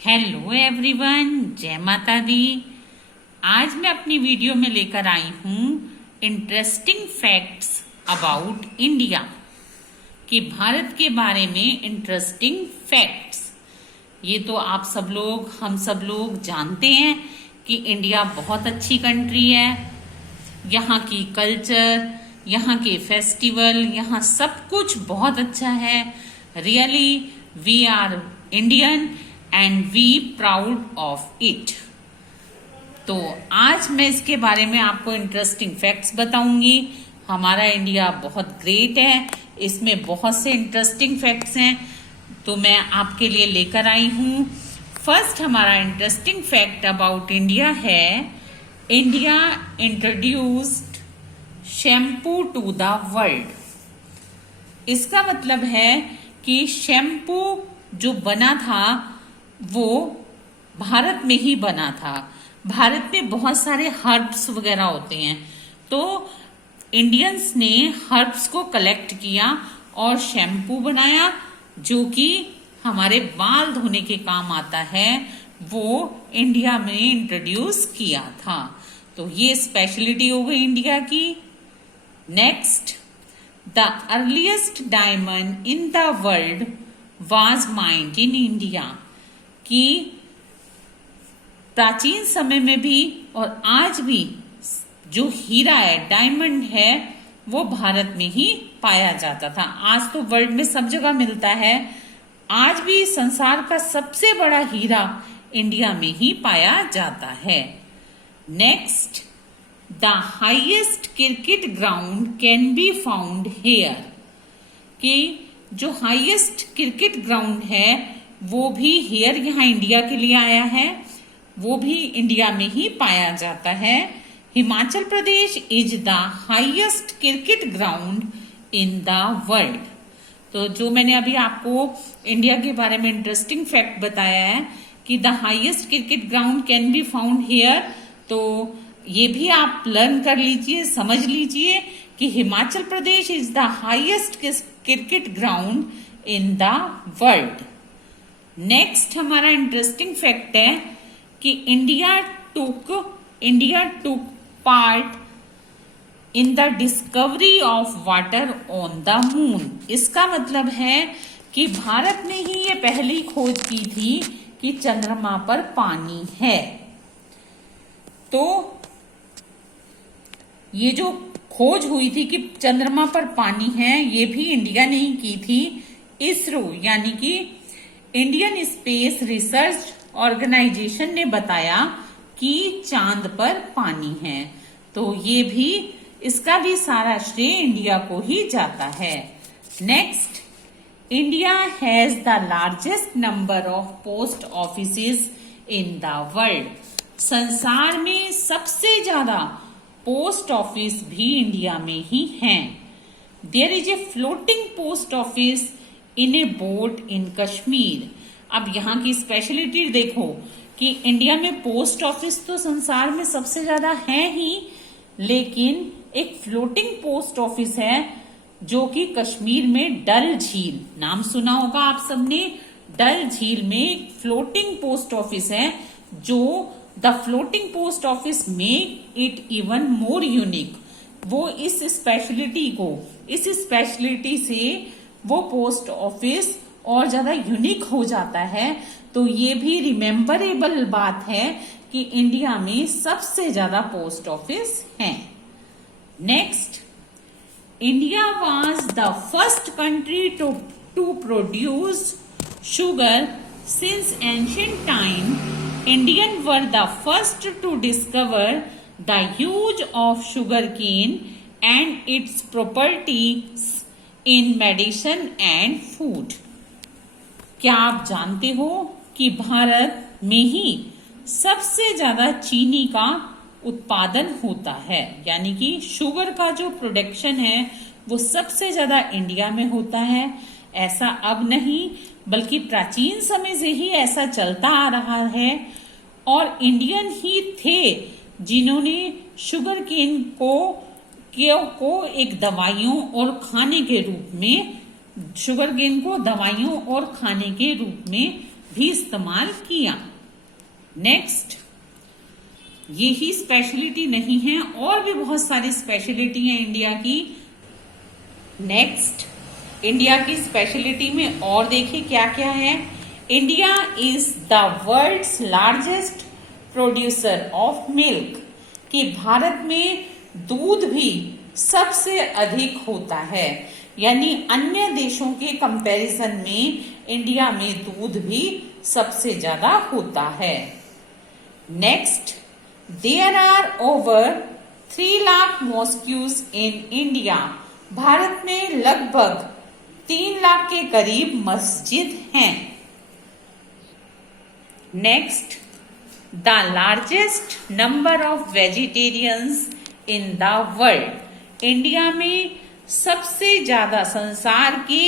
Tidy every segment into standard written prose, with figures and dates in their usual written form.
Hello everyone, जय माता दी। आज मैं अपनी वीडियो में लेकर आई हूँ इंटरेस्टिंग फैक्ट्स अबाउट इंडिया, कि भारत के बारे में इंटरेस्टिंग फैक्ट्स। ये तो आप सब लोग, हम सब लोग जानते हैं कि इंडिया बहुत अच्छी कंट्री है। यहाँ की कल्चर, यहाँ के फेस्टिवल, यहाँ सब कुछ बहुत अच्छा है। Really we are Indian and we proud of it. तो आज मैं इसके बारे में आपको इंटरेस्टिंग फैक्ट्स बताऊंगी। हमारा इंडिया बहुत ग्रेट है, इसमें बहुत से इंटरेस्टिंग फैक्ट्स हैं, तो मैं आपके लिए लेकर आई हूं। फर्स्ट हमारा इंटरेस्टिंग फैक्ट अबाउट इंडिया है, India introduced shampoo to the world. इसका मतलब है कि शैम्पू जो बना था वो भारत में ही बना था। भारत में बहुत सारे हर्ब्स वगैरह होते हैं, तो इंडियंस ने हर्ब्स को कलेक्ट किया और शैम्पू बनाया जो कि हमारे बाल धोने के काम आता है, वो इंडिया में इंट्रोड्यूस किया था। तो ये स्पेशलिटी हो गई इंडिया की। Next, the earliest diamond in the world was mind in India, कि प्राचीन समय में भी और आज भी जो हीरा है, डायमंड है, वो भारत में ही पाया जाता था। आज तो वर्ल्ड में सब जगह मिलता है, आज भी संसार का सबसे बड़ा हीरा इंडिया में ही पाया जाता है। Next, the highest cricket ground can be found here, कि जो हाईएस्ट क्रिकेट ग्राउंड है वो भी हेयर यहाँ इंडिया के लिए आया है, वो भी इंडिया में ही पाया जाता है। Himachal Pradesh is the highest cricket ground in the world. तो जो मैंने अभी आपको इंडिया के बारे में इंटरेस्टिंग फैक्ट बताया है कि the highest cricket ground can be found here, तो ये भी आप लर्न कर लीजिए, समझ लीजिए कि Himachal Pradesh is the highest cricket ground in the world. Next हमारा इंटरेस्टिंग फैक्ट है कि India took part in the discovery of water on the moon. इसका मतलब है कि भारत ने ही ये पहली खोज की थी कि चंद्रमा पर पानी है। तो ये जो खोज हुई थी कि चंद्रमा पर पानी है, ये भी इंडिया ने ही की थी। इसरो यानी कि इंडियन स्पेस रिसर्च ऑर्गेनाइजेशन ने बताया कि चांद पर पानी है, तो ये भी, इसका भी सारा श्रेय इंडिया को ही जाता है। Next, India has the largest number of post offices in the world. संसार में सबसे ज्यादा पोस्ट ऑफिस भी इंडिया में ही हैं। There is a floating post office in a boat in Kashmir. अब यहाँ की स्पेशलिटी देखो कि इंडिया में पोस्ट ऑफिस तो संसार में सबसे ज्यादा है ही, लेकिन एक फ्लोटिंग पोस्ट ऑफिस है जो कि कश्मीर में डल झील, नाम सुना होगा आप सबने, डल झील में एक फ्लोटिंग पोस्ट ऑफिस है, जो the floating post office make it even more unique. वो इस स्पेशलिटी से वो पोस्ट ऑफिस और ज्यादा यूनिक हो जाता है। तो ये भी रिमेम्बरेबल बात है कि इंडिया में सबसे ज्यादा पोस्ट ऑफिस हैं। Next, India was the first country to produce sugar since ancient time. Indian were the first to discover the use of sugar cane and its properties in medicine and food. क्या आप जानते हो कि भारत में ही सबसे ज्यादा चीनी का उत्पादन होता है, यानी कि शुगर का जो प्रोडक्शन है वो सबसे ज्यादा इंडिया में होता है। ऐसा अब नहीं, बल्कि प्राचीन समय से ही ऐसा चलता आ रहा है, और इंडियन ही थे जिन्होंने शुगर केन को एक दवाइयों और खाने के रूप में, शुगर केन को दवाइयों और खाने के रूप में भी इस्तेमाल किया। नेक्स्ट, यही स्पेशलिटी नहीं है, और भी बहुत सारी स्पेशलिटी है इंडिया की। नेक्स्ट, इंडिया की स्पेशलिटी में और देखिए क्या क्या है। India is the world's largest producer of milk, कि भारत में दूध भी सबसे अधिक होता है, यानी अन्य देशों के कंपैरिजन में इंडिया में दूध भी सबसे ज्यादा होता है। Next, there are over 3 lakh mosques in India, Bharat में लगभग 3 लाख के करीब मस्जिद हैं। Next, the largest number of vegetarians in the world, India में सबसे ज्यादा संसार के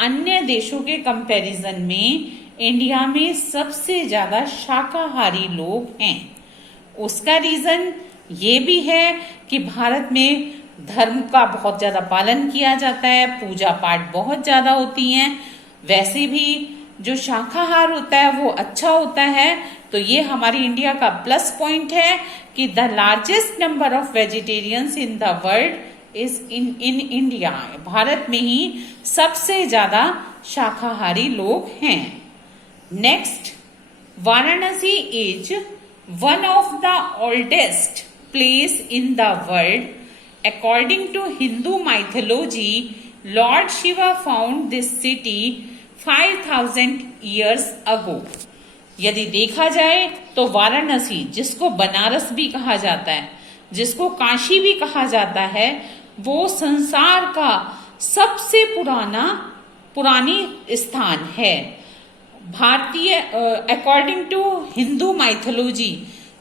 अन्य देशों के कंपैरिजन में इंडिया में सबसे ज्यादा शाकाहारी लोग हैं। उसका रीजन ये भी है कि भारत में धर्म का बहुत ज्यादा पालन किया जाता है, पूजा पाठ बहुत ज्यादा होती हैं। वैसे भी जो शाकाहार होता है वो अच्छा होता है, तो ये हमारी इंडिया का प्लस पॉइंट है कि the largest number of vegetarians in the world is in India, Bharat में ही सबसे ज्यादा शाकाहारी लोग हैं। Next, Varanasi is one of the oldest place in the world. According to Hindu mythology, Lord Shiva found this city 5000 years ago. यदि देखा जाए तो वाराणसी, जिसको बनारस भी कहा जाता है, जिसको काशी भी कहा जाता है, वो संसार का सबसे पुरानी स्थान है। भारतीय according to Hindu mythology,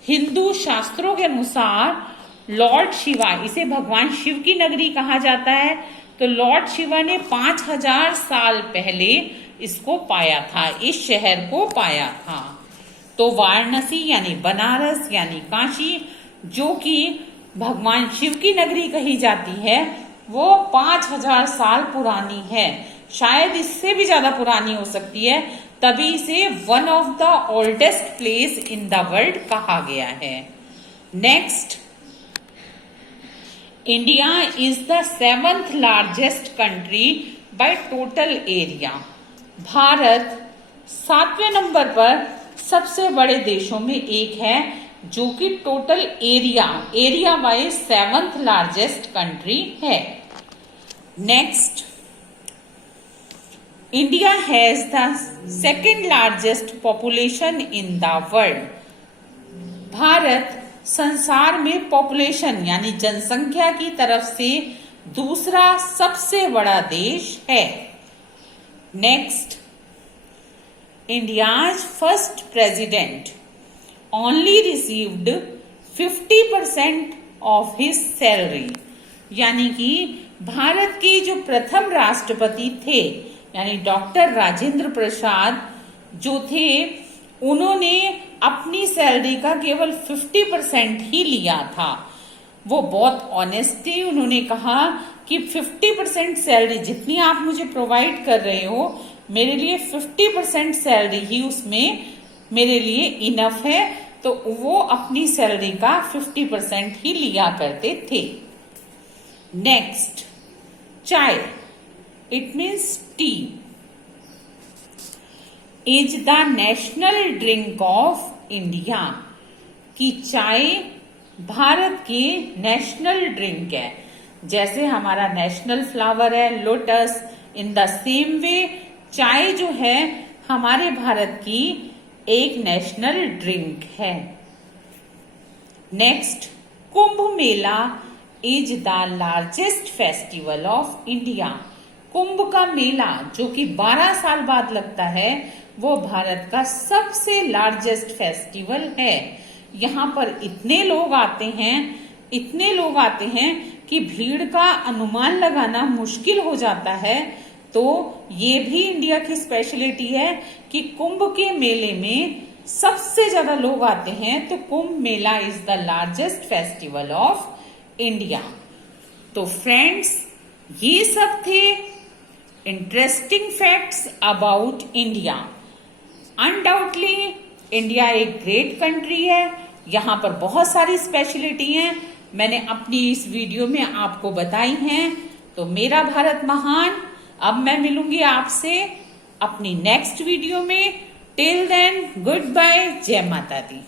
Hindu शास्त्रों के अनुसार लॉर्ड शिवा, इसे भगवान शिव की नगरी कहा जाता है, तो लॉर्ड शिवा ने 5000 साल पहले इसको पाया था, इस शहर को पाया था। तो वाराणसी यानी बनारस यानी काशी, जो कि भगवान शिव की नगरी कही जाती है, वो 5000 साल पुरानी है, शायद इससे भी ज्यादा पुरानी हो सकती है, तभी इसे one of the oldest place in the world कहा गया है। Next, India is the 7th largest country by total area, Bharat 7वें नंबर पर सबसे बड़े देशों में एक है, जो कि total area wise 7th largest country है। Next, India has the 2nd largest population in the world, Bharat संसार में पॉपुलेशन यानी जनसंख्या की तरफ से दूसरा सबसे बड़ा देश है। Next, India's first president only received 50% of his salary, यानी कि भारत के जो प्रथम राष्ट्रपति थे यानी डॉक्टर राजेंद्र प्रसाद जो थे, उन्होंने अपनी सैलरी का केवल 50% ही लिया था। वो बहुत ऑनेस्ट थे, उन्होंने कहा कि 50% सैलरी जितनी आप मुझे प्रोवाइड कर रहे हो, मेरे लिए 50% सैलरी ही उसमें मेरे लिए इनफ है, तो वो अपनी सैलरी का 50% ही लिया करते थे। Next, chai, it means tea, is the national drink of India, कि चाय भारत की नेशनल ड्रिंक है। जैसे हमारा नेशनल फ्लावर है lotus, in the same way चाय जो है हमारे भारत की एक नेशनल ड्रिंक है। Next, Kumbh Mela is the largest festival of India, Kumbh का मेला जो कि 12 साल बाद लगता है, वो भारत का सबसे लार्जेस्ट फेस्टिवल है। यहाँ पर इतने लोग आते हैं कि भीड़ का अनुमान लगाना मुश्किल हो जाता है। तो ये भी इंडिया की स्पेशलिटी है कि कुंभ के मेले में सबसे ज्यादा लोग आते हैं, तो Kumbh Mela is the largest festival of India. तो फ्रेंड्स, ये सब थे interesting facts about India. Undoubtedly India एक ग्रेट कंट्री है, यहाँ पर बहुत सारी स्पेशलिटी हैं, मैंने अपनी इस वीडियो में आपको बताई हैं। तो मेरा भारत महान। अब मैं मिलूंगी आपसे अपनी नेक्स्ट वीडियो में। टिल देन गुड बाय, जय माता दी।